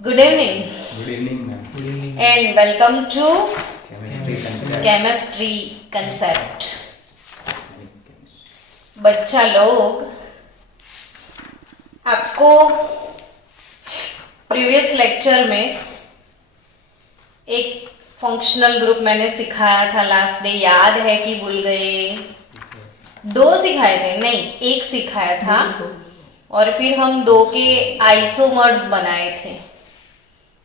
Good evening Good evening, ma'am. Good evening. and welcome to Chemistry concept. Chemistry Concept. बच्चा लोग, आपको previous lecture में एक functional group मैंने सिखाया था लास्ट डे, याद है कि भूल गए? 2 सिखाए थे, नहीं 1 सिखाया था और फिर हम 2 के आइसोमर्स बनाए थे।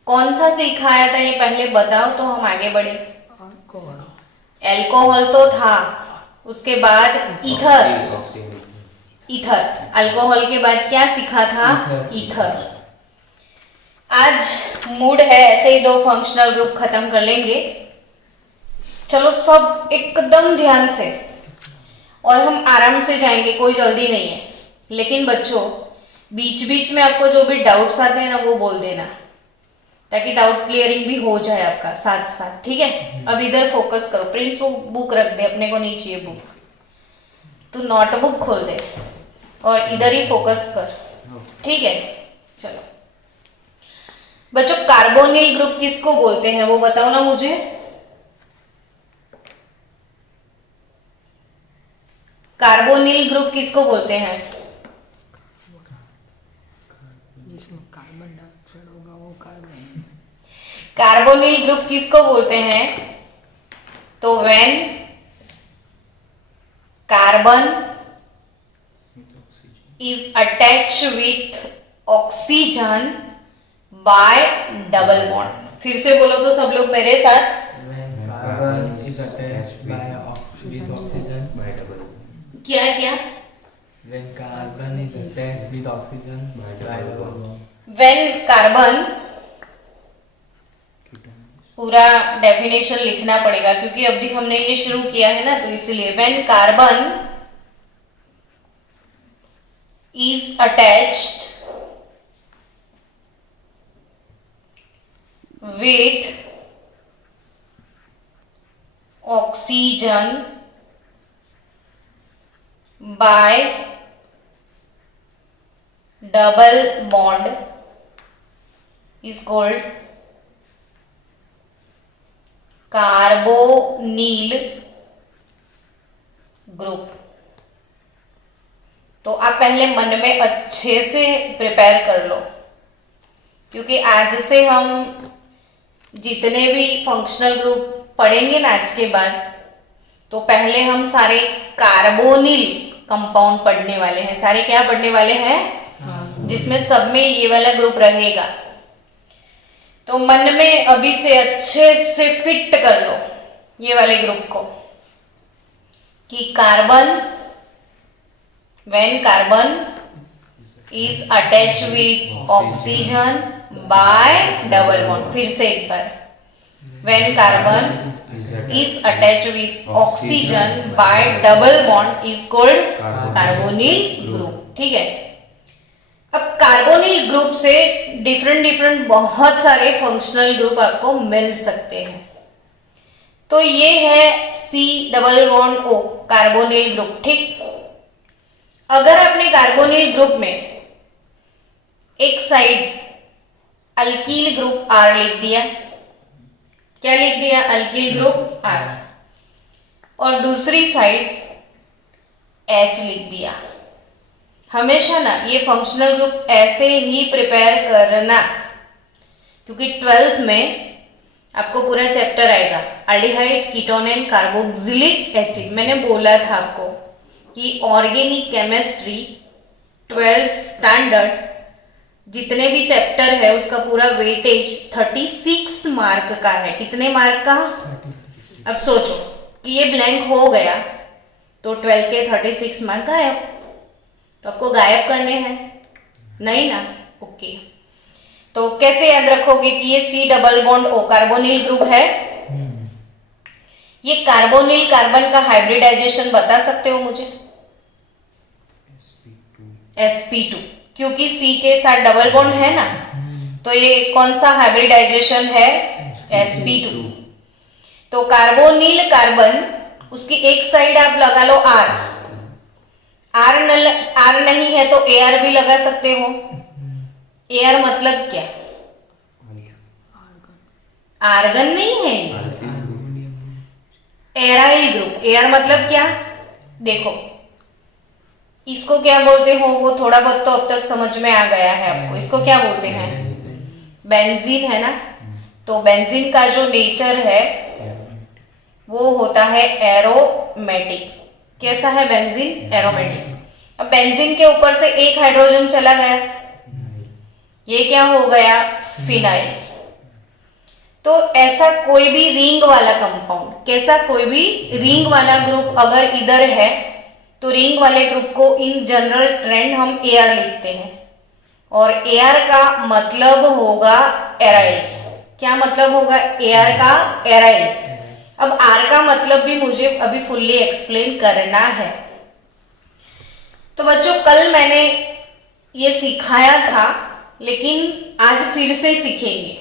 कौन सा सिखाया था ये पहले बताओ तो हम आगे बढ़े। एल्कोहल तो था, उसके बाद ईथर, अल्कोहल के बाद क्या सीखा था? ईथर। आज मूड है ऐसे ही 2 फंक्शनल ग्रुप खत्म कर लेंगे। चलो सब एकदम ध्यान से, और हम आराम से जाएंगे, कोई जल्दी नहीं है। लेकिन बच्चों, बीच बीच में आपको जो भी डाउट्स आते हैं ना वो बोल देना, ताकि डाउट क्लियरिंग भी हो जाए आपका साथ साथ, ठीक है? अब इधर फोकस करो। प्रिंस वो बुक रख दे, अपने को नहीं चाहिए बुक। तू नोटबुक खोल दे और इधर ही फोकस कर, ठीक है? चलो बच्चों, कार्बोनिल ग्रुप किसको बोलते हैं वो बताओ ना मुझे। कार्बोनिल ग्रुप किसको बोलते हैं? जिसमें कार्बन डाइऑक्साइड होगा वो कार्बन। कार्बोनिल ग्रुप किसको बोलते हैं? तो when carbon is attached with oxygen by double bond. फिर से बोलो तो सब लोग मेरे साथ। When carbon is attached with oxygen by double bond. क्या क्या? when carbon is attached with oxygen By by double double bond. bond. When carbon, पूरा डेफिनेशन लिखना पड़ेगा क्योंकि अभी हमने ये शुरू किया है ना, तो इसलिए when carbon is attached with oxygen by double bond is called carbonyl group. तो आप पहले मन में अच्छे से प्रिपेयर कर लो, क्योंकि आज से हम जितने भी फंक्शनल ग्रुप पढ़ेंगे ना आज के बाद, तो पहले हम सारे कार्बोनिल कंपाउंड पढ़ने वाले हैं। सारे क्या पढ़ने वाले हैं? जिसमें सब में ये वाला ग्रुप रहेगा। तो मन में अभी से अच्छे से फिट कर लो ये वाले ग्रुप को, कि carbon, when carbon is attach with oxygen by double bond. फिर से एक बार, when carbon is attach with oxygen by double bond is called carbonyl group, ठीक है? अब कार्बोनिल ग्रुप से डिफरेंट बहुत सारे फंक्शनल ग्रुप आपको मिल सकते हैं। तो ये है C double bond O, carbonyl group, ठीक? अगर आपने कार्बोनिल ग्रुप में एक साइड अल्कील ग्रुप R लिख दिया, क्या लिख दिया? अल्कील ग्रुप R, और दूसरी साइड H लिख दिया। हमेशा ना ये फंक्शनल ग्रुप ऐसे ही प्रिपेयर करना, क्योंकि 12th में आपको पूरा चैप्टर आएगा aldehyde, ketone and carboxylic acid. मैंने बोला था आपको कि ऑर्गेनिक केमिस्ट्री 12th स्टैंडर्ड जितने भी चैप्टर है उसका पूरा वेटेज 36 मार्क का है। कितने मार्क का? 36। अब सोचो कि ये ब्लैंक हो गया तो 12 के 36 मार्क गायब। तो आपको गायब करने हैं, नहीं ना? ओके, तो कैसे याद रखोगे कि ये C double bond O carbonyl group है? ये कार्बोनिल कार्बन का हाइब्रिडाइजेशन बता सकते हो मुझे? sp2, क्योंकि C के साथ डबल बॉन्ड है ना, तो ये कौन सा हाइब्रिडाइजेशन है? sp2। तो कार्बोनिल कार्बन, उसकी एक साइड आप लगा लो R, R नहीं है तो AR भी लगा सकते हो। AR मतलब क्या? आर्गन नहीं है ये, एराइल ग्रुप। एयर मतलब क्या, देखो इसको क्या बोलते हो, वो थोड़ा बहुत तो अब तक समझ में आ गया है आपको। इसको क्या बोलते हैं, बेंजीन है ना। तो बेंजीन का जो नेचर है वो होता है एरोमेटिक। कैसा है बेंजीन, एरोमेटिक। अब बेंजीन के ऊपर से एक हाइड्रोजन चला गया, ये क्या हो गया, फिनाइल। तो ऐसा कोई भी रिंग वाला कंपाउंड, कैसा कोई भी रिंग वाला ग्रुप अगर इधर है तो रिंग वाले ग्रुप को इन जनरल ट्रेंड हम एआर लिखते हैं, और एआर का मतलब होगा एराइल। क्या मतलब होगा एआर का, एराइल। अब आर का मतलब भी मुझे अभी फुल्ली एक्सप्लेन करना है। तो बच्चों कल मैंने ये सिखाया था, लेकिन आज फिर से सीखेंगे।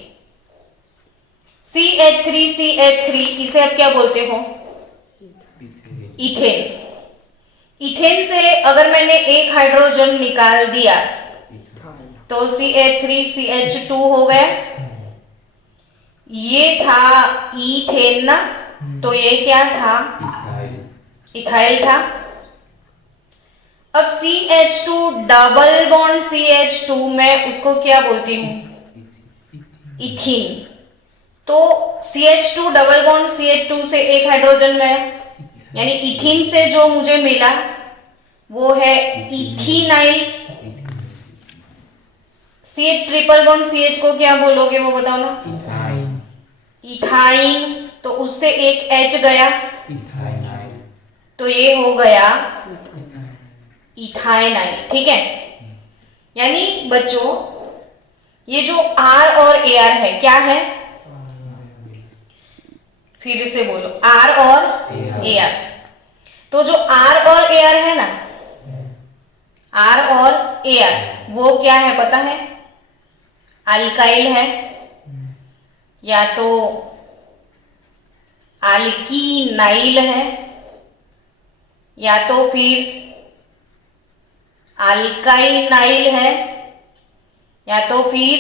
CH3 इसे आप क्या बोलते हो, इथेन। इथेन से अगर मैंने एक हाइड्रोजन निकाल दिया तो CH3CH2 हो गया। ये था इथेन ना, तो ये क्या था, इथाइल था। अब CH2 डबल बॉन्ड CH2 मैं उसको क्या बोलती हूं, इथीन। तो CH2 डबल बॉन्ड CH2 से एक हाइड्रोजन गया, यानी इथीन से जो मुझे मिला वो है इथीनाइल। CH ट्रिपल बॉन्ड CH को क्या बोलोगे वो बताओ ना, इथाइन। तो उससे एक H गया, तो ये हो गया इथाइनाइल। ठीक है, यानी बच्चों ये जो R और AR है क्या है, फिर से बोलो, R और AR। तो जो R और AR है ना, R और AR वो क्या है पता है, अल्काइल है, या तो अल्कीनाइल है, या तो फिर अल्काइनाइल है, या तो फिर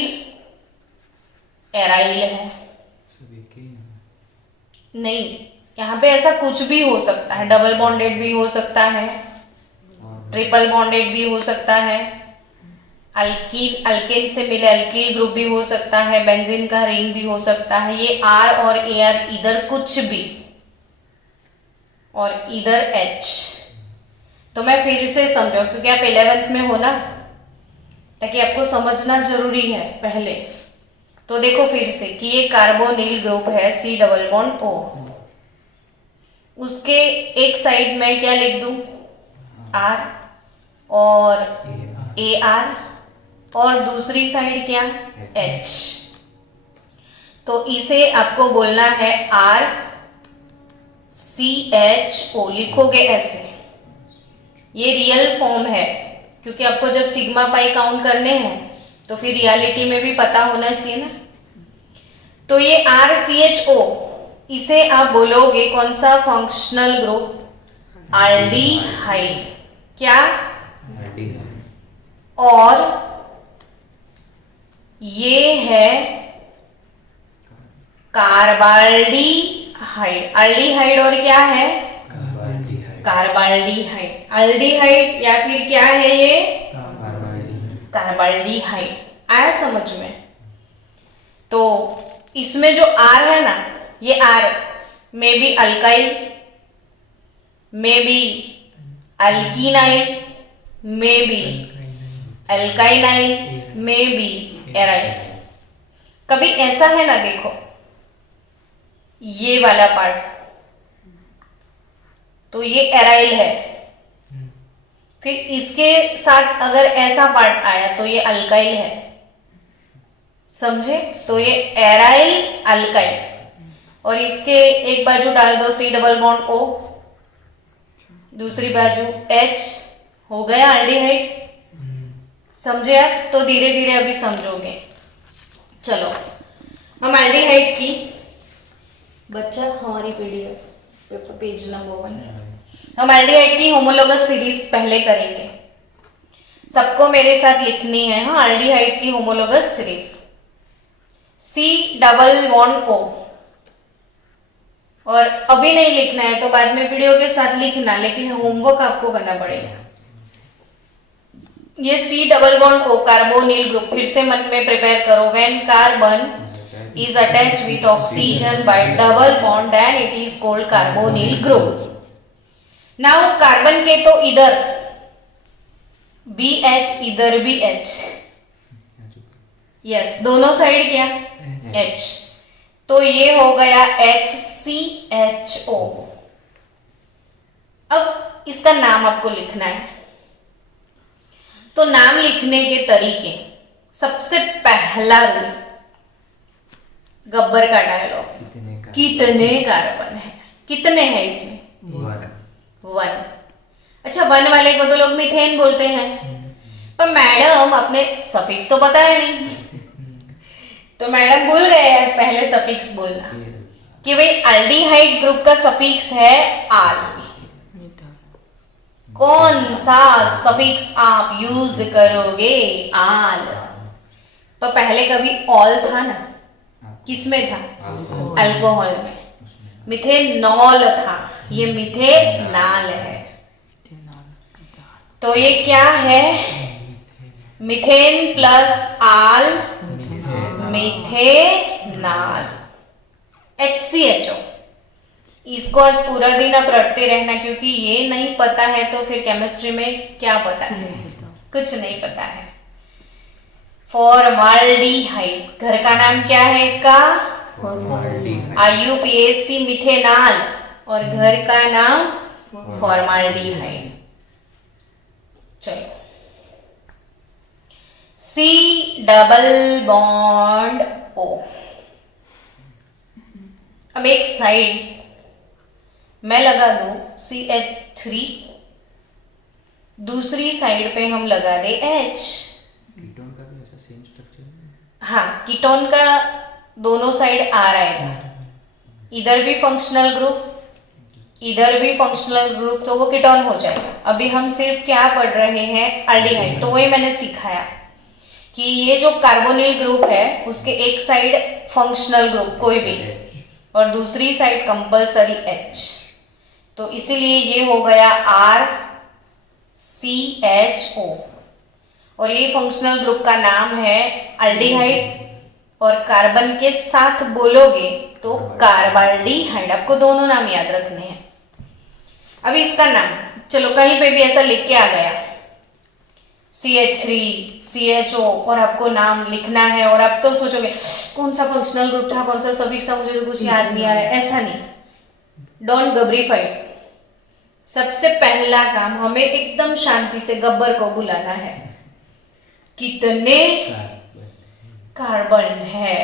एराइल है। नहीं, यहाँ पे ऐसा कुछ भी हो सकता है, डबल बॉन्डेड भी हो सकता है, ट्रिपल बॉन्डेड भी हो सकता है, अल्कीन अल्केन से मिले अल्कील ग्रुप भी हो सकता है, बेंजीन का रिंग भी हो सकता है। ये R और AR इधर कुछ भी, और इधर H। तो मैं फिर से समझो, क्योंकि आप 11th में हो ना, ताकि आपको समझना जरूरी है पहले। तो देखो फिर से कि ये कार्बोनिल ग्रुप है C डबल बॉन्ड O। उसके एक साइड में क्या लिख दूं, R और AR, और दूसरी साइड क्या, H। तो इसे आपको बोलना है RCHO, लिखोगे ऐसे। ये रियल फॉर्म है, क्योंकि आपको जब सिग्मा पाई काउंट करने हैं तो फिर रियलिटी में भी पता होना चाहिए ना। तो ये RCHO, इसे आप बोलोगे कौन सा फंक्शनल ग्रुप, एल्डिहाइड। क्या, और ये है कार्बाल्डिहाइड। एल्डिहाइड और क्या है, कार्बाल्डिहाइड। एल्डिहाइड या फिर क्या है ये, कार्बाल्डिहाइड। आया समझ में। तो इसमें जो R है ना, ये R में भी अल्काइल, में भी अल्कीनाइल, में भी अल्काइनाइल, में भी एराइल। कभी ऐसा है ना, देखो ये वाला पार्ट, तो ये एराइल है, फिर इसके साथ अगर ऐसा पार्ट आया तो ये अल्काइल है, समझे। तो ये एराइल अल्काइल, और इसके एक बाजू डाल दो C डबल बॉन्ड O, दूसरी बाजू H, हो गया एल्डिहाइड। समझे आप। तो धीरे धीरे अभी समझोगे। चलो हम एल्डिहाइड की, बच्चा हमारी PDF पेज नंबर 1, हम एल्डिहाइड की होमोलोगस सीरीज पहले करेंगे। सबको मेरे साथ लिखनी है, हाँ, एल्डिहाइड की homologous series. C double bond O। और अभी नहीं लिखना है तो बाद में वीडियो के साथ लिखना, लेकिन होमवर्क आपको करना पड़ेगा। ये C double bond O carbonyl group, फिर से मन में प्रिपेयर करो। When carbon is attached with oxygen by double bond then it is called carbonyl group. Now carbon के तो इधर BH इधर भी H, यस दोनों साइड क्या H, तो ये हो गया HCHO। अब इसका नाम आपको लिखना है, तो नाम लिखने के तरीके, सबसे पहला रूल गब्बर का डायलॉग, कितने कार्बन है, कितने हैं इसमें, 1। अच्छा 1 वाले को तो लोग मीथेन बोलते हैं, पर मैडम अपने सफिक्स तो पता है नहीं, तो मैडम भूल गए यार पहले सफिक्स बोलना कि भाई अल्डिहाइड ग्रुप का सफिक्स है आल। कौन सा सफिक्स आप यूज करोगे, आल। पर पहले कभी ऑल था ना, किसमें था, अल्कोहल में, मिथेनॉल था, ये मिथेनॉल है। तो ये क्या है, मिथेन प्लस आल मिथेनॉल, HCHO। इसको आज पूरा दिन आप रटते रहना, क्योंकि ये नहीं पता है तो फिर केमिस्ट्री में क्या पता है, कुछ नहीं पता है। फॉर्माल्डिहाइड, घर का नाम क्या है इसका, IUPAC मिथेनॉल, और घर का नाम फॉर्माल्डिहाइड। चलो C डबल बॉन्ड O। अब एक साइड मैं लगा दूं CH3, दूसरी साइड पे हम लगा दे H। कीटोन का भी ऐसा सेम स्ट्रक्चर, हाँ कीटोन का दोनों साइड आ रहेगा, इधर भी फंक्शनल ग्रुप इधर भी फंक्शनल ग्रुप, तो वो कीटोन हो जाएगा। अभी हम सिर्फ क्या पढ़ रहे हैं, अल्डिहाइड, तो वही मैंने सिखाया कि ये जो कार्बोनिल ग्रुप है उसके एक साइड फंक्शनल ग्रुप कोई भी और दूसरी साइड कंपलसरी H, तो इसीलिए ये हो गया RCHO। और ये फंक्शनल ग्रुप का नाम है अल्डिहाइड, और कार्बन के साथ बोलोगे तो कार्बाल्डिहाइड। आपको दोनों नाम याद रखने हैं। अभी इसका नाम चलो कहीं पे भी ऐसा लिख के आ गया CH3 CHO और आपको नाम लिखना है, और आप तो सोचोगे कौन सा फंक्शनल ग्रुप था, कौन सा सफिक्स था, मुझे तो कुछ याद नहीं आ रहा है। ऐसा नहीं, डोंट गब्रीफाई। सबसे पहला काम हमें एकदम शांति से गब्बर को बुलाना है, कितने कार्बन है,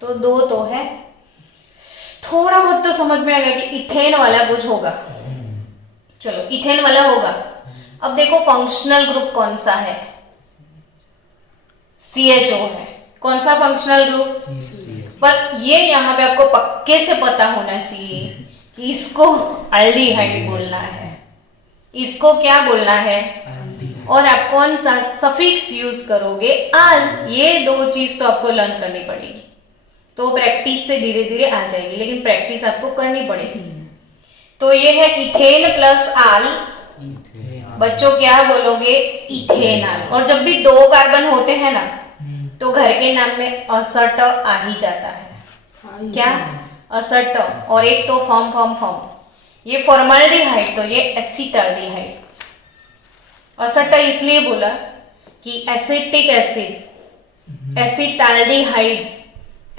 तो 2 तो है। थोड़ा बहुत तो समझ में आ गया कि इथेन वाला कुछ होगा, चलो इथेन वाला होगा। अब देखो फंक्शनल ग्रुप कौन सा है, CHO है। कौन सा फंक्शनल ग्रुप, पर ये यहाँ पे आपको पक्के से पता होना चाहिए कि इसको अल्डिहाइड बोलना है, इसको क्या बोलना है, और आप कौन सा सफिक्स यूज करोगे, आल। ये 2 चीज तो आपको लर्न करनी पड़ेगी, तो प्रैक्टिस से धीरे धीरे आ जाएगी, लेकिन प्रैक्टिस आपको करनी पड़ेगी। तो ये है इथेन प्लस आल, बच्चों क्या बोलोगे, इथेनॉल। और जब भी 2 कार्बन होते हैं ना, तो घर के नाम में असट आ ही जाता है, क्या असट, और एक तो फॉर्म, ये फॉर्माल्डिहाइड, तो ये एसिटाल्डिहाइड। असट इसलिए बोला कि acetic acid, acetaldehyde,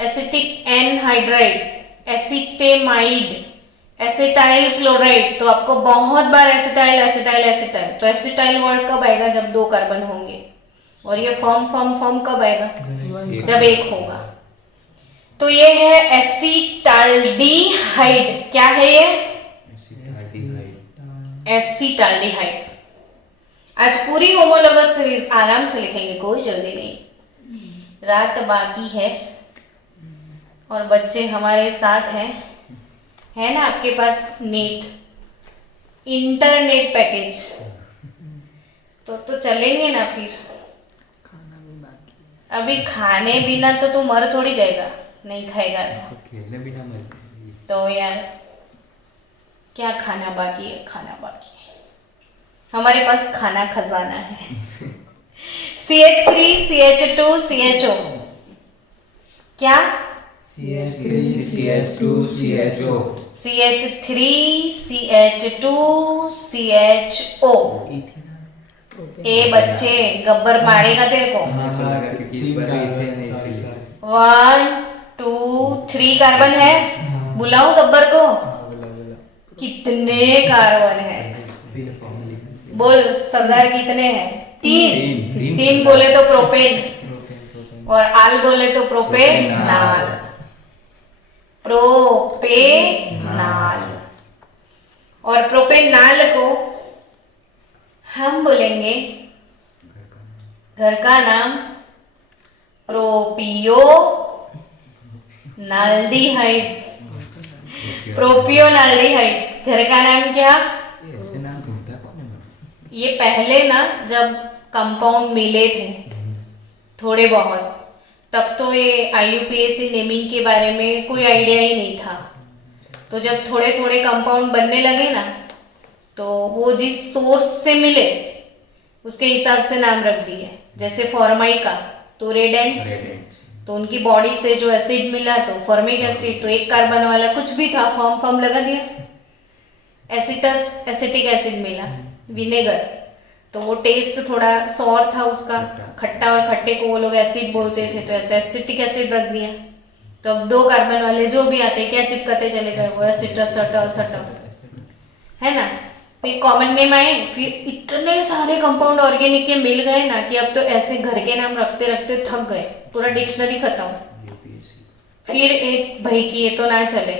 acetic anhydride, acetamide, acetyl chloride. तो आपको बहुत बार एसिटाइल, तो एसिटाइल वर्ड कब आएगा, जब 2 कार्बन होंगे। और ये फॉर्म कब आएगा, जब 1 होगा। तो ये है एसिटाल्डिहाइड। क्या है ये, एसिटाल्डिहाइड। आज पूरी होमोलोगस सीरीज आराम से लिखेंगे, कोई जल्दी नहीं, रात बाकी है और बच्चे हमारे साथ हैं, है ना आपके पास नेट, इंटरनेट पैकेज, तो चलेंगे ना फिर। खाना भी बाकी है। अभी खाने बिना तो तू मर थोड़ी जाएगा, नहीं खाएगा तो। खेलने बिना मर जाएगी। तो यार क्या खाना बाकी है, खाना बाकी है, हमारे पास खाना खजाना है। CH3 CH2 CHO क्या? CH3 CH2 CHO CH3 CH2 CHO। ए बच्चे गब्बर मारेगा तेरे को। इस बार इथेन है इसलिए। 1 2 3 कार्बन है, बुलाओ गब्बर को। कितने कार्बन है बोल सरदार, कितने हैं? तीन। तीन बोले तो प्रोपेन, और आल बोले तो प्रोपेनाल। प्रोपेनाल, और प्रोपेनाल को हम बोलेंगे घर का नाम प्रोपियो नाल्डिहाइड। प्रोपियोनाल्डिहाइड घर का नाम क्या? ऐसे नाम ढूंढता कौन है? ये पहले ना जब कंपाउंड मिले थे थोड़े बहुत, तब तो ये IUPAC नेमिंग के बारे में कोई आइडिया ही नहीं था। तो जब थोड़े थोड़े कंपाउंड बनने लगे ना, तो वो जिस सोर्स से मिले उसके हिसाब से नाम रख दिए। जैसे फॉर्माइका तो रेडेंट्स, तो उनकी बॉडी से जो एसिड मिला तो फॉर्मिक एसिड, तो एक कार्बन वाला कुछ भी था फॉर्म लगा दिया। एसिटस एसिटिक एसिड मिला, विनेगर, तो वो टेस्ट थोड़ा सॉर था उसका, खट्टा, और खट्टे को वो लोग एसिड बोलते थे, तो ऐसे एसिटिक एसिड रख दिया। तो अब 2 कार्बन वाले जो भी आते क्या चिपकाते चले गए, वो एसिटस है ना। फिर कॉमन नेम आए, फिर इतने सारे कंपाउंड ऑर्गेनिक के मिल गए ना कि अब तो ऐसे घर के नाम रखते रखते थक गए, पूरा डिक्शनरी खत्म। फिर एक भाई की ये तो ना चले,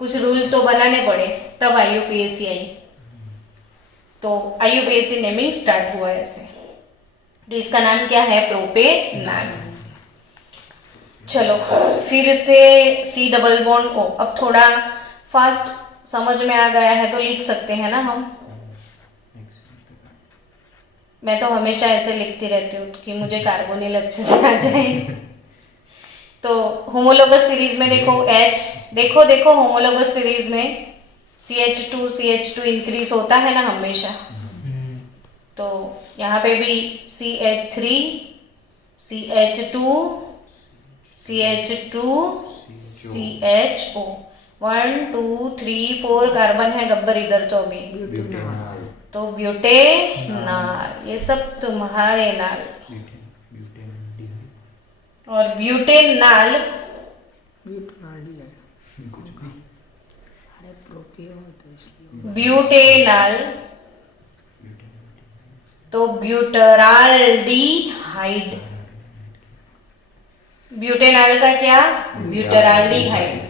कुछ रूल तो बनाने पड़े, तब IUPAC आई। तो IUPAC नेमिंग स्टार्ट हुआ ऐसे। तो इसका नाम क्या है? प्रोपेनाल। चलो फिर से C डबल बॉन्ड O। अब थोड़ा फास्ट समझ में आ गया है तो लिख सकते हैं ना हम। मैं तो हमेशा ऐसे लिखती रहती हूँ कि मुझे कार्बोनिल अच्छे से आ जाए। तो होमोलोगस सीरीज में देखो H, देखो होमोलोगस सीरीज में CH2 इंक्रीज होता है ना हमेशा। तो यहाँ पे भी CH3 CH2 CHO 1 2 3 4 कार्बन है गब्बर इधर तो अभी। तो ब्यूटेनाल, ये सब तुम्हारे नाल। और ब्यूटेनाल ब्यूटेनाल तो ब्यूटराल्डिहाइड। ब्यूटेनाल का क्या? ब्यूटराल्डिहाइड।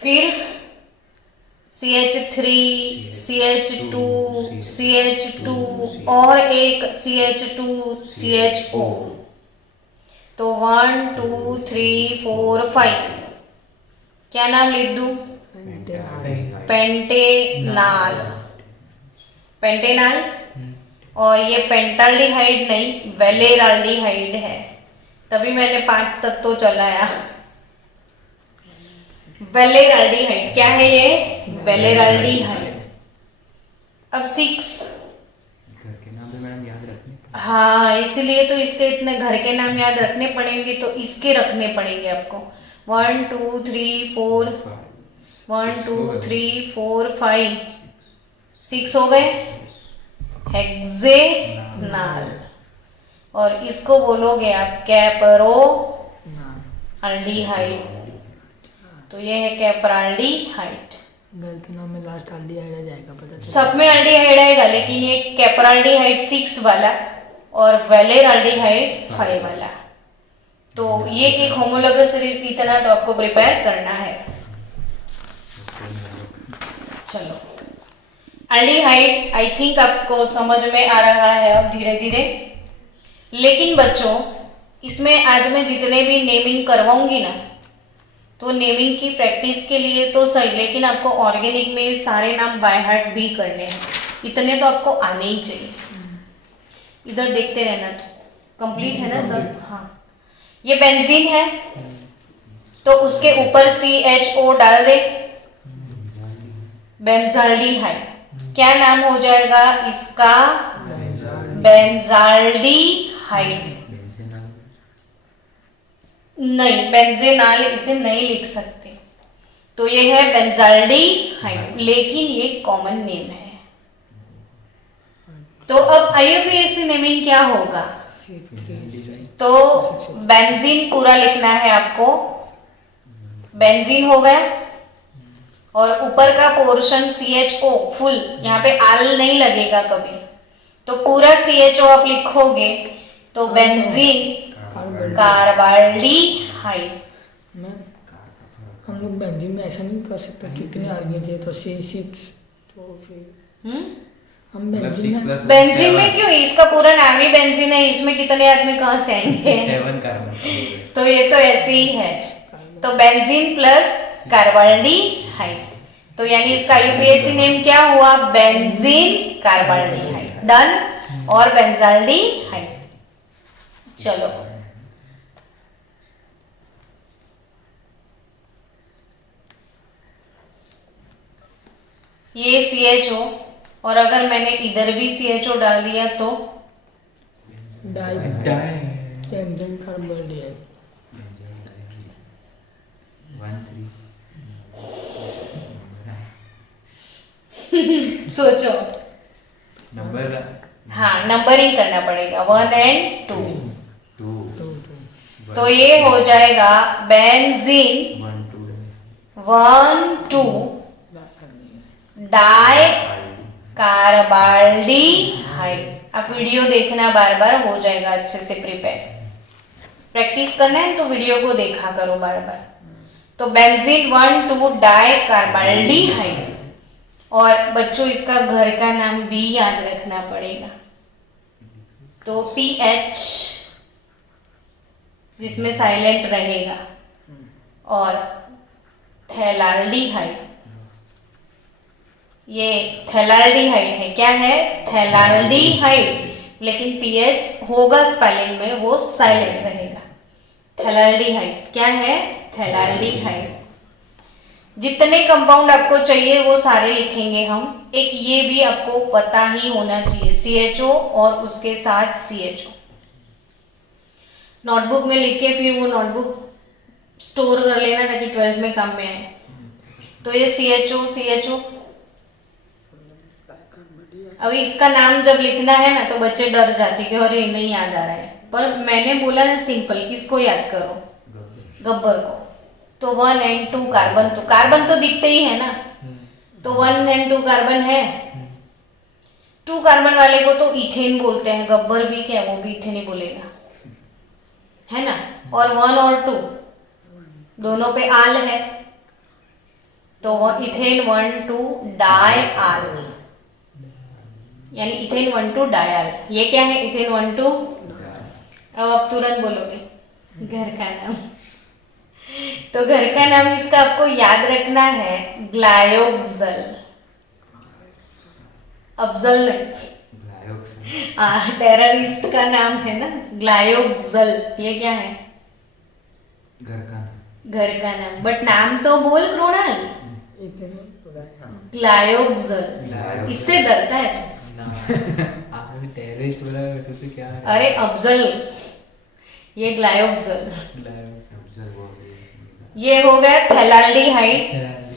फिर CH3 CH2 और एक CH2 CHO। तो 1 2 3 4 5 क्या नाम लिख दूं? पेंटेनाल। पेंटेनाल, और ये पेंटाल्डिहाइड नहीं वेलेराल्डिहाइड है, तभी मैंने 5 तक तो चलाया। वेलेराल्डिहाइड क्या है ये? वेलेराल्डिहाइड। अब 6, घर के नाम भी मैडम याद रखने। हाँ इसलिए तो इसके इतने घर के नाम याद रखने पड़ेंगे, तो इसके रखने पड़ेंगे आपको। 1 2 3 4 1 2 3 4 5 6 हो गए। हेक्सेनाल, और इसको बोलोगे आप कैपरो अल्डिहाइड। तो ये है कैपराल्डिहाइड। घर के नाम में लास्ट अल्डिहाइड आ जाएगा, पता चला। सब में अल्डिहाइड आएगा, लेकिन ये कैपराल्डिहाइड 6 वाला और वेलेराल्डिहाइड 5 वाला। तो ये एक होमोलोगस सीरीज, इतना तो आपको प्रिपेयर करना है। चलो अल्डिहाइड आई थिंक आपको समझ में आ रहा है अब धीरे धीरे। लेकिन बच्चों इसमें आज मैं जितने भी नेमिंग करवाऊंगी ना, तो नेमिंग की प्रैक्टिस के लिए तो सही, लेकिन आपको ऑर्गेनिक में सारे नाम बाय हार्ट भी करने हैं, इतने तो आपको आने ही चाहिए। इधर देखते रहना। तो कंप्लीट है ना सब? हाँ, ये बेंजीन है तो उसके ऊपर CHO डाल दे, बेंजाल्डिहाइड। क्या नाम हो जाएगा इसका? बेंजाल्डिहाइड। नहीं, बेंजेनाल इसे नहीं लिख सकते, तो ये है बेंजाल्डिहाइड, लेकिन ये कॉमन नेम है। तो अब IUPAC नेमिंग क्या होगा? तो बेंजीन पूरा लिखना है आपको, बेंजीन हो गया, और ऊपर का पोर्शन CHO फुल, यहाँ पे आल नहीं लगेगा कभी, तो पूरा CHO आप लिखोगे तो बेंजीन कार्बाल्डिहाइड। मैम हम लोग बेंजीन में ऐसा नहीं कर सकते कितने आर्गेन थे, तो C6, तो फिर हम बेंजीन में क्यों? इसका पूरा नाम ही बेंजीन है, इसमें कितने आदमी कहाँ से आएंगे? 7 कार्बन। तो ये तो ऐसे ही है, तो बेंजीन प्लस कार्बाल्डिहाइड, तो यानी इसका IUPAC नेम क्या हुआ? Benzene carbaldehyde. डन। और बेंजाल्डिहाइड। चलो, ये CHO, और अगर मैंने इधर भी CHO डाल दिया तो बेंजीन कार्बाल्डिहाइड। 1 3 सोचो। नंबर। हाँ, नंबरिंग करना पड़ेगा 1 and 2। 2 तो ये हो जाएगा बेंजीन 1 2 डाई कार्बाल्डिहाइड। आप वीडियो देखना, बार बार हो जाएगा अच्छे से प्रिपेयर। प्रैक्टिस करना है तो वीडियो को देखा करो बार बार। तो बेंजीन 1 2 डाई कार्बाल्डिहाइड। और बच्चों इसका घर का नाम भी याद रखना पड़ेगा, तो PH जिसमें साइलेंट रहेगा, और थैलाल्डिहाइड, ये थैलाल्डिहाइड है। क्या है? थैलाल्डिहाइड, लेकिन PH होगा स्पेलिंग में, वो साइलेंट रहेगा। थैलाल्डिहाइड क्या है? थैलाल्डिहाइड। जितने कंपाउंड आपको चाहिए वो सारे लिखेंगे हम। एक ये भी आपको पता ही होना चाहिए, CHO और उसके साथ CHO। नोटबुक में लिख के फिर वो नोटबुक स्टोर कर लेना ताकि 12th में काम में आए। तो ये CHO। अभी इसका नाम जब लिखना है ना तो बच्चे डर जाते कि अरे नहीं याद आ रहा है, पर मैंने बोला ना सिंपल, किसको याद करो? गब्बर को। तो 1 and 2 कार्बन, तो कार्बन तो दिखते ही है ना, तो 1 and 2 कार्बन है। 2 कार्बन वाले को तो इथेन बोलते हैं, गब्बर भी क्या, वो भी इथेन ही बोलेगा, है ना। और 1 और 2 दोनों पे आल है, तो इथेन 1 2 डाई आल, यानी इथेन 1 2 डायाल। ये क्या है? इथेन 1 2। अब आप तुरंत बोलोगे घर का नाम, तो घर का नाम इसका आपको याद रखना है ग्लायोक्सल। अफजल नहीं, टेररिस्ट का नाम है ना ग्लायोक्सल। ये क्या है? घर का नाम। बट नाम तो बोल कृणाल, ग्लायोक्सल। इससे डरता है आपने टेररिस्ट बोला, सबसे क्या है? अरे अफजल, ये ग्लायोक्सल। ये हो गया थैलाल्डिहाइड,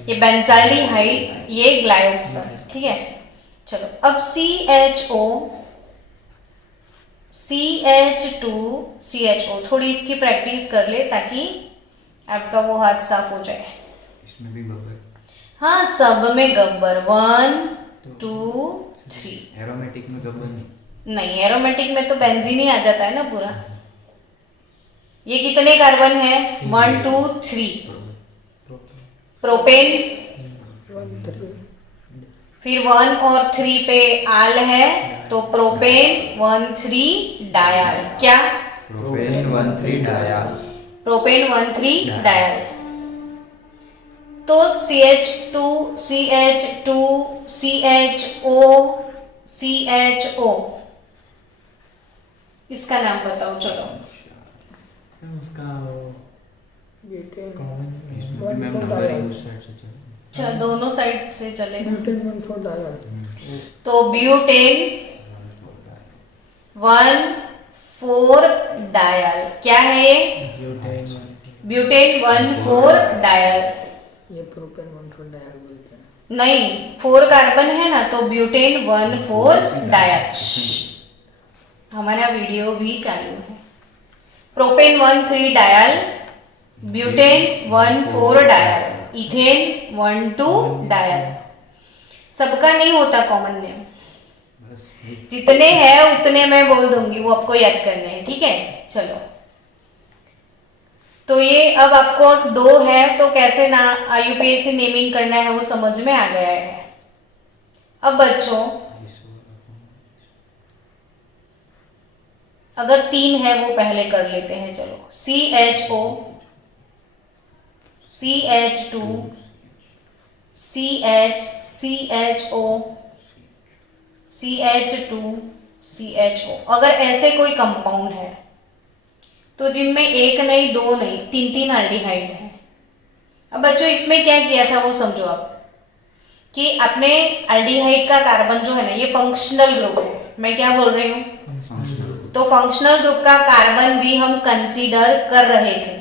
ये बेंजाल्डिहाइड, ये ग्लायोक्सल। ठीक है, चलो अब CH2 थोड़ी इसकी प्रैक्टिस कर ले ताकि आपका वो हाथ साफ हो जाए। इसमें भी गब्बर। हाँ, सब में गब्बर। 1 2 3। एरोमेटिक में गब्बर नहीं, एरोमेटिक में तो बेंजीन ही आ जाता है ना पूरा। ये कितने कार्बन है? 1 2 3। प्रोपेन, फिर 1 और 3 पे आल है, तो प्रोपेन 1 3 डायाल। क्या? Propane 1 3 Dial. Propane 1 3 Dial. तो CH2 CH2 CHO CHO, इसका नाम बताओ चलो। उसका वो butane common ma'am for number dial. उस साइड से चलो। अच्छा दोनों साइड से चलेगा। Butane 1,4 dial. तो ब्यूटेन 1,4 डायल क्या है ये? Butane 1,4 dial. ये प्रोपेन 1,4 डायल बोलते हैं. नहीं 4 कार्बन है ना, तो ब्यूटेन 1,4 डायल। हमारा वीडियो भी चालू है। Propane 1,3 dial, butane 1,4 dial, ethane 1,2 dial. सबका नहीं होता कॉमन नेम, बस जितने हैं उतने मैं बोल दूंगी, वो आपको याद करने हैं, ठीक है। चलो तो ये अब आपको 2 है तो कैसे ना IUPAC नेमिंग करना है वो समझ में आ गया है। अब बच्चों अगर 3 है वो पहले कर लेते हैं। चलो CHO, CH2, CH, CHO, CH2, CHO। अगर ऐसे कोई कंपाउंड है तो जिनमें 1 नहीं 2 नहीं 3 एल्डिहाइड है। अब बच्चों इसमें क्या किया था वो समझो आप, कि अपने एल्डिहाइड का कार्बन जो है ना ये फंक्शनल ग्रुप है। मैं क्या बोल रही हूँ? तो फंक्शनल ग्रुप का कार्बन भी हम कंसीडर कर रहे थे,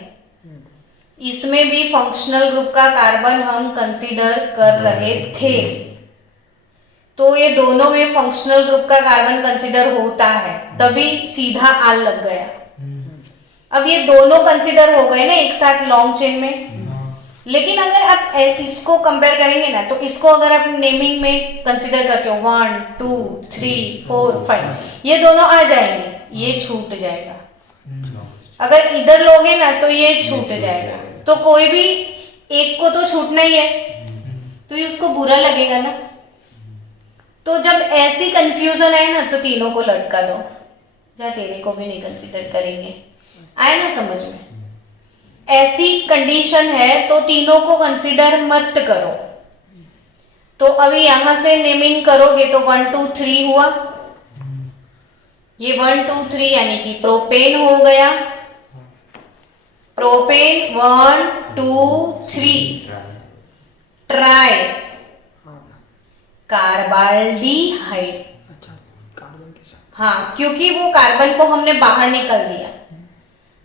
इसमें भी फंक्शनल ग्रुप का कार्बन हम कंसीडर कर रहे थे। तो ये दोनों में फंक्शनल ग्रुप का कार्बन कंसीडर होता है, तभी सीधा आल लग गया। अब ये दोनों कंसीडर हो गए ना एक साथ लॉन्ग चेन में। लेकिन अगर आप इसको कंपेयर करेंगे ना, तो इसको अगर आप नेमिंग में कंसीडर करते हो 1 2 3 4 5 ये दोनों आ जाएंगे, ये छूट जाएगा। अगर इधर लोगे ना तो ये छूट जाएगा, तो कोई भी एक को तो छूटना ही है, तो ये उसको बुरा लगेगा ना। तो जब ऐसी कंफ्यूजन है ना तो तीनों को लटका दो, या तेरे को भी नहीं कंसीडर करेंगे। आए ना समझ में? ऐसी कंडीशन है तो तीनों को कंसीडर मत करो। तो अभी यहां से नेमिंग करोगे तो 1 2 3 हुआ, ये 1 2 3 यानी कि प्रोपेन हो गया। Propane 1 2 3 try carbaldehyde. अच्छा कार्बन के साथ. हाँ, क्योंकि वो कार्बन को हमने बाहर निकाल दिया।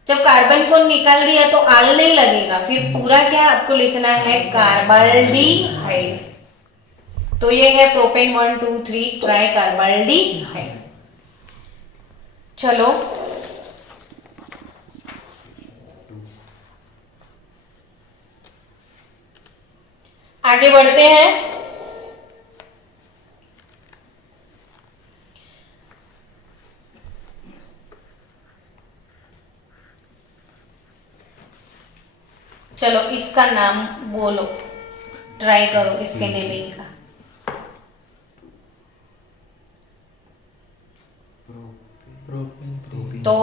जब कार्बन को निकाल दिया तो आल नहीं लगेगा, फिर पूरा क्या आपको लिखना है? कार्बाल्डिहाइड। तो ये है प्रोपेन 1 2 3 ट्राई कार्बाल्डिहाइड। चलो आगे बढ़ते हैं। चलो इसका नाम बोलो, ट्राई करो इसके नेमिंग का। प्रोपेन 3 तो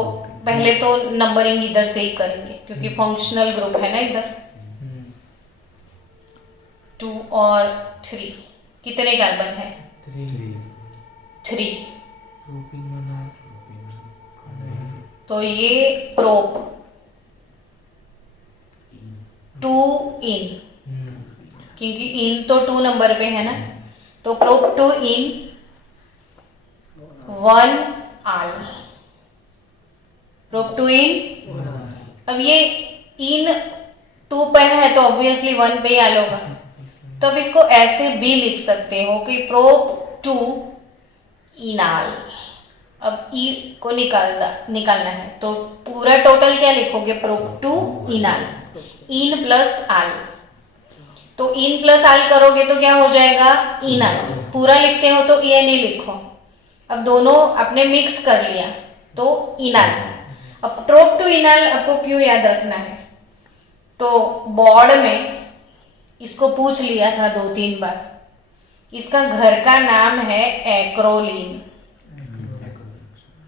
पहले तो नंबरिंग इधर से ही करेंगे क्योंकि फंक्शनल ग्रुप है ना इधर। 2 और 3 कितने कार्बन है? 3। प्रोपेन बना तो ये प्रोप 2 इन, क्योंकि इन तो 2 नंबर पे है ना, तो प्रोप 2 इन 1 आल। प्रोप 2 इन, अब ये इन 2 पे है तो ऑब्वियसली 1 पे ही आल होगा। तो अब इसको ऐसे भी लिख सकते हो कि प्रोप 2 इनाल। अब ई को निकालना है तो पूरा टोटल क्या लिखोगे? प्रोप 2 इनाल, इन प्लस आल। तो इन प्लस आल करोगे तो क्या हो जाएगा? इनाल। पूरा लिखते हो तो ये नहीं लिखो। अब दोनों आपने मिक्स कर लिया तो इनाल। अब प्रोप 2 इनाल आपको क्यों याद रखना है? तो बोर्ड में इसको पूछ लिया था 2-3 बार। इसका घर का नाम है एक्रोलीन।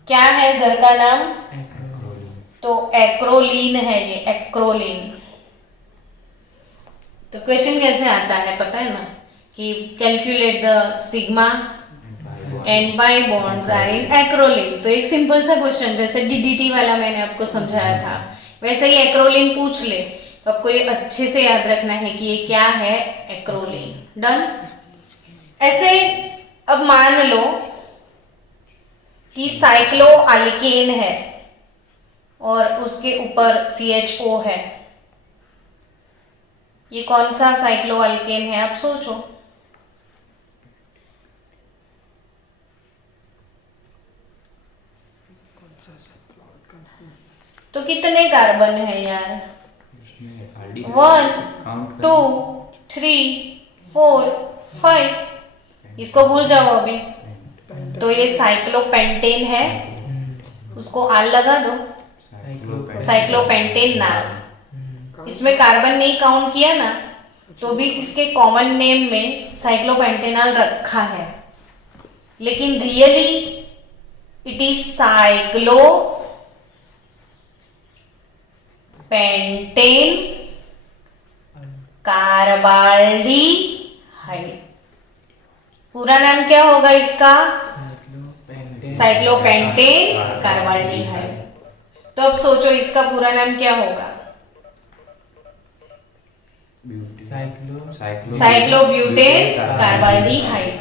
क्या है घर का नाम? तो एक्रोलीन है ये, एक्रोलीन। तो क्वेश्चन कैसे आता है पता है ना, कि calculate the sigma and pi bonds are in acrolein. तो एक सिंपल सा क्वेश्चन, जैसे डीडीटी वाला मैंने आपको समझाया था, वैसे ही एक्रोलिन पूछ ले तो आपको ये अच्छे से याद रखना है कि ये क्या है, एक्रोलिन। डन। ऐसे अब मान लो कि साइक्लोअल्केन है और उसके ऊपर CHO है। ये कौन सा साइक्लोअल्केन है, आप सोचो। तो कितने कार्बन है यार, 1 2 3 4 5। इसको भूल जाओ अभी। तो ये साइक्लोपेंटेन है, उसको आल लगा दो, साइक्लोपेंटेन नाल। इसमें कार्बन नहीं काउंट किया ना, तो भी इसके कॉमन नेम में साइक्लोपेंटेनॉल रखा है, लेकिन really it is cyclopentane carbaldehyde. पूरा नाम क्या होगा इसका, साइक्लोपेंटेन कार्बाल्डिहाइड। तो अब सोचो इसका पूरा नाम क्या होगा, साइक्लोब्यूटेन कार्बाल्डिहाइड।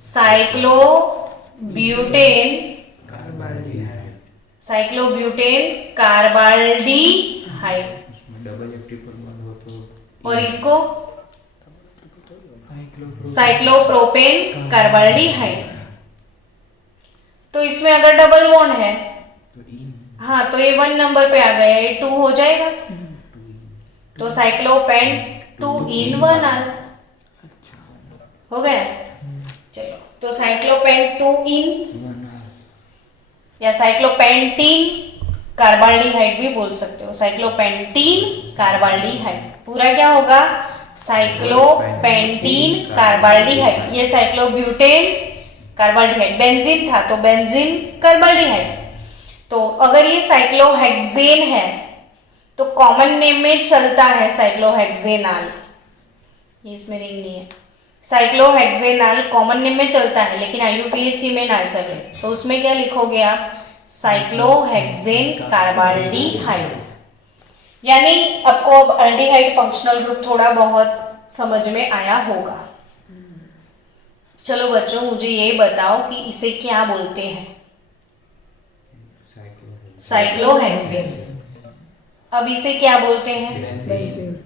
Cyclobutane carbaldehyde. और इसको साइक्लोप्रोपेन कार्बाल्डिहाइड। तो इसमें अगर डबल बॉन्ड है, हाँ, तो ये 1 नंबर पे आ गया, ये 2 हो जाएगा। तो साइक्लोपेंट 2 in 1 आल हो गया। चलो, तो साइक्लोपेंट 2 in या साइक्लोपेंटीन कार्बाल्डिहाइड भी बोल सकते हो, साइक्लोपेंटीन कार्बाल्डिहाइड। पूरा क्या होगा, साइक्लोपेंटीन कार्बाल्डिहाइड। ये साइक्लोब्यूटेन कार्बाल्डिहाइड, बेंजीन था तो बेंजीन कार्बाल्डिहाइड। तो अगर ये साइक्लोहेक्सेन है तो कॉमन नेम में चलता है साइक्लोहेक्सेनाल, इसमें रिंग नहीं है। साइक्लोहेक्सेनाल कॉमन नेम में चलता है, लेकिन IUPAC में ना चले, तो उसमें क्या लिखोगे आप, साइक्लोहेक्सेन कार्बाल्डिहाइड। यानी आपको अब अल्डिहाइड फंक्शनल ग्रुप थोड़ा बहुत समझ में आया होगा। चलो बच्चों, मुझे ये बताओ कि इसे क्या बोलते हैं, साइक्लोहेक्सेन। अब इसे क्या बोलते हैं, बेंजीन।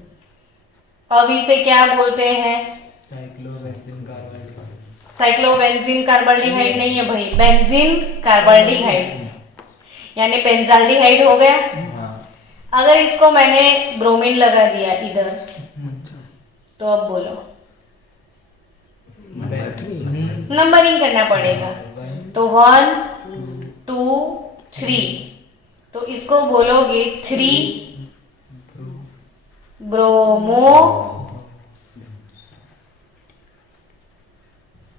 अब इसे क्या बोलते हैं, साइक्लोबेंजीन कार्बाल्डिहाइड नहीं है भाई, बेंजीन कार्बाल्डिहाइड, यानी बेंजाल्डिहाइड हो गया। अगर इसको मैंने ब्रोमीन लगा दिया इधर, तो अब बोलो, नंबरिंग करना पड़ेगा। तो 1 2 3, तो इसको बोलोगे 3 ब्रोमो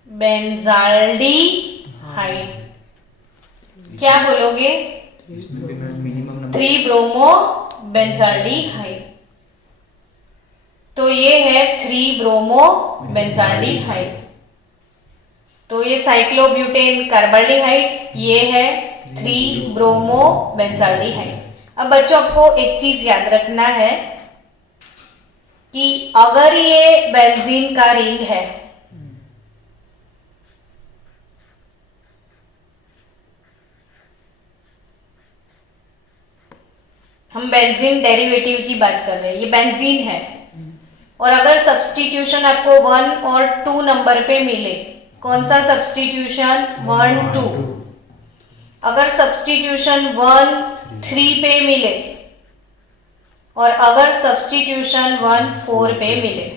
बेंजाल्डिहाइड। क्या बोलोगे, 3 ब्रोमो बेंजाल्डिहाइड। तो ये है 3 ब्रोमो बेंजाल्डिहाइड। तो ये साइक्लोब्यूटेन कार्बाल्डिहाइड, ये है 3 ब्रोमो बेंजाल्डिहाइड। अब बच्चों, आपको एक चीज याद रखना है कि अगर ये बेंजीन का रिंग है, हम बेंजीन डेरिवेटिव की बात कर रहे हैं, ये बेंजीन है, और अगर सब्स्टिट्यूशन आपको 1 और 2 नंबर पे मिले, कौन सा सब्स्टिट्यूशन, 1 2। अगर सब्स्टिट्यूशन 1 3 पे मिले और अगर सब्स्टिट्यूशन 1 4 पे मिले,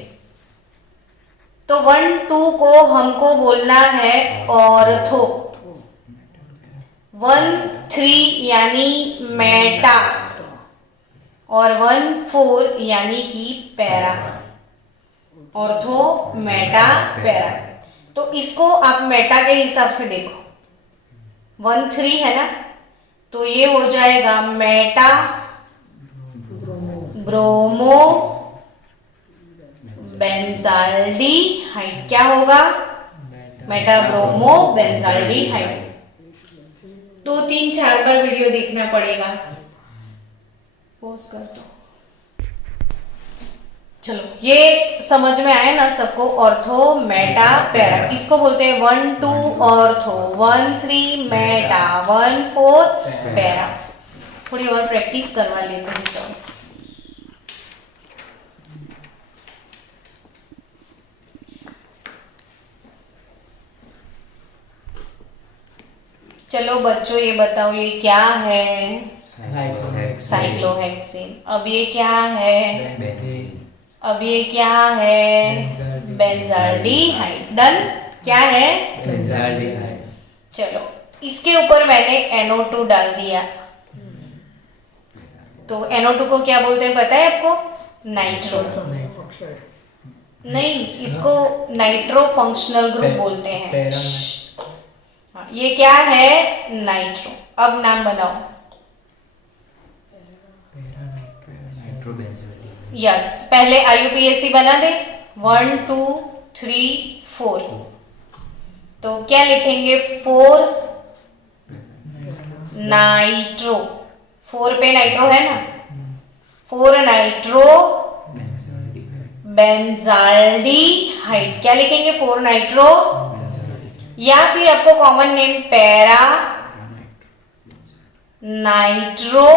तो 1 2 को हमको बोलना है ऑर्थो, 1 3 यानी मेटा, और 1 4 यानी कि पैरा। Ortho, Meta, para. तो इसको आप मेटा के हिसाब से देखो, 1 3 है ना, तो ये हो जाएगा मेटा ब्रोमो बेंजाल्डिहाइड। क्या होगा, मेटाब्रोमो बेंजाल्डिहाइड। 2-3-4 बार वीडियो देखना पड़ेगा। पोज कर दो। चलो, ये समझ में आया ना सबको? ऑर्थो, मेटा, पैरा किसको बोलते हैं? 1-2 ऑर्थो, 1-3 मेटा, 1-4 पैरा। थोड़ी और प्रैक्टिस करवा लेते हैं। चलो बच्चों, ये बताओ ये क्या है? साइक्लोहेक्सिन। अब ये क्या है? अब ये क्या है? बेंजाल्डिहाइड। डन। क्या है? बेंजाल्डिहाइड। चलो, इसके ऊपर मैंने NO2 डाल दिया। तो NO2 को क्या बोलते हैं पता है आपको? नाइट्रो। नहीं, इसको नाइट्रो फंक्शनल ग्रुप बोलते हैं। ये क्या है? नाइट्रो। अब नाम बनाओ। यस, पहले IUPAC बना दे। 1 2 3 4। तो क्या लिखेंगे? 4 नाइट्रो। 4 पे नाइट्रो है ना? 4 नाइट्रो बेंजाल्डिहाइड। क्या लिखेंगे? 4 नाइट्रो, या फिर आपको common name para nitro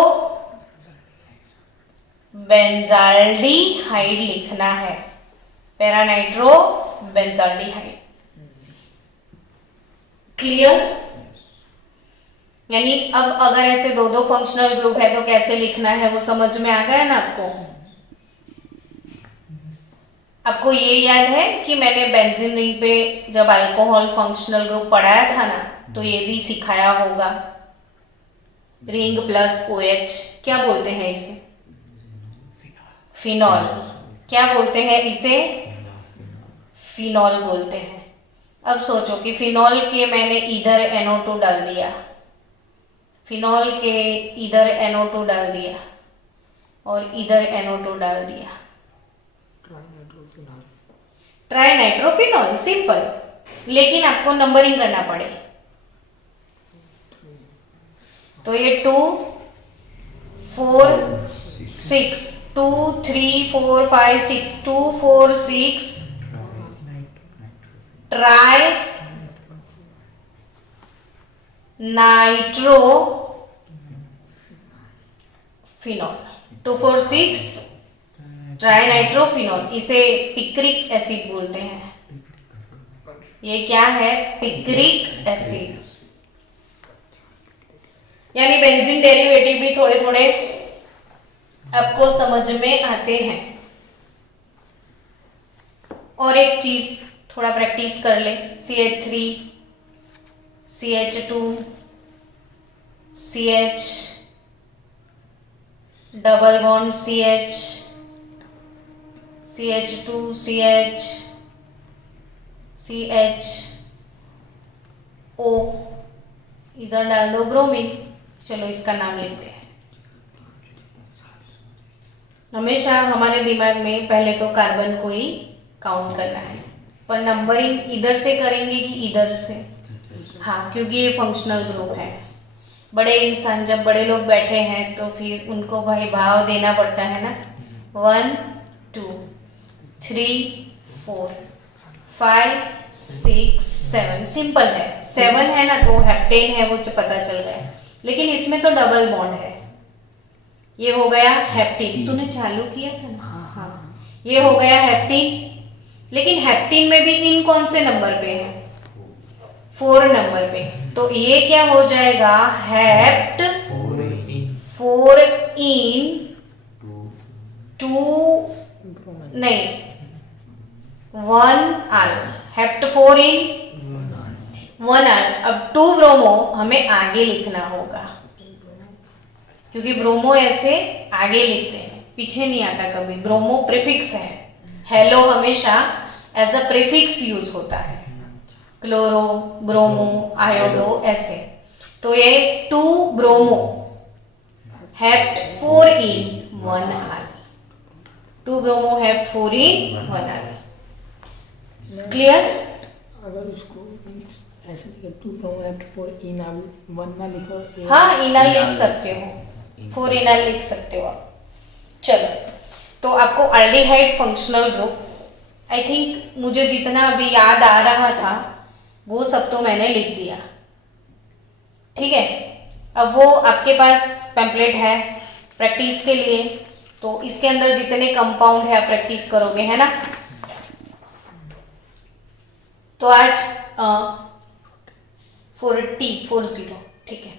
benzaldehyde लिखना है। Para nitro benzaldehyde. क्लियर? यानी अब अगर ऐसे 2-2 फंक्शनल ग्रुप है तो कैसे लिखना है वो समझ में आ गया ना आपको? आपको ये याद है कि मैंने बेंजीन रिंग पे जब अल्कोहल फंक्शनल ग्रुप पढ़ाया था ना, तो ये भी सिखाया होगा। रिंग प्लस OH क्या बोलते हैं इसे? फिनॉल। क्या बोलते हैं इसे? फिनॉल बोलते हैं। अब सोचो कि फिनॉल के मैंने इधर NO2 डाल दिया, फिनॉल के इधर NO2 डाल दिया और इधर NO2 डाल दिया। Try nitrophenol. सिंपल। लेकिन आपको नंबरिंग करना पड़ेगा। तो ये 2 4 6 2 3 4 5 6 2 4 6 tri nitro phenol. 2 4 6 try nitrophenol. इसे पिक्रिक एसिड बोलते हैं। ये क्या है? Picric acid. यानी बेंजीन डेरिवेटिव भी थोड़े थोड़े आपको समझ में आते हैं। और एक चीज थोड़ा प्रैक्टिस कर ले। CH3 CH2 CH double bond CH CH2 CH CHO इधर डाल दो ब्रोमीन। चलो इसका नाम लिखते हैं। हमेशा हमारे दिमाग में पहले तो कार्बन को ही काउंट करना है, पर नंबरिंग इधर से करेंगे कि इधर से? हाँ, क्योंकि ये फंक्शनल ग्रुप है। बड़े इंसान जब बड़े लोग बैठे हैं तो फिर उनको भाई भाव देना पड़ता है ना। 1 2 3 4 5 6 7। सिंपल है। 7 है ना तो हेप्टेन है, वो पता चल गया। लेकिन इसमें तो डबल बॉन्ड है। ये हो गया हेप्टीन। तूने चालू किया था ना? हाँ, ये हो गया हेप्टीन। लेकिन हेप्टीन में भी इन कौन से नंबर पे है? 4 नंबर पे। तो ये क्या हो जाएगा? हेप्ट 4 इन 2 नहीं 1 आल। हेप्ट 4 इन 1 आल। अब 2 ब्रोमो हमें आगे लिखना होगा, क्योंकि ब्रोमो ऐसे आगे लिखते हैं, पीछे नहीं आता कभी। ब्रोमो प्रीफिक्स है। हेलो हमेशा एज अ प्रीफिक्स यूज होता है। क्लोरो, ब्रोमो, आयोडो ऐसे। तो ये 2 ब्रोमो हेप्ट 4 इन 1 आल। 2 ब्रोमो हेप्ट 4 इन 1 आल। क्लियर? अगर उसको ऐसे लिखे 2 prompt for enal 1 ना लिखो हाँ इनल लिख सकते हो, फॉर इनल लिख सकते हो आप। चलो, तो आपको aldehyde functional group I think मुझे जितना अभी याद आ रहा था वो सब तो मैंने लिख दिया, ठीक है। अब वो आपके पास पैम्पलेट है प्रैक्टिस के लिए, तो इसके अंदर जितने कंपाउंड है आप प्रैक्टिस करोगे, है ना। तो आज 40, ठीक है।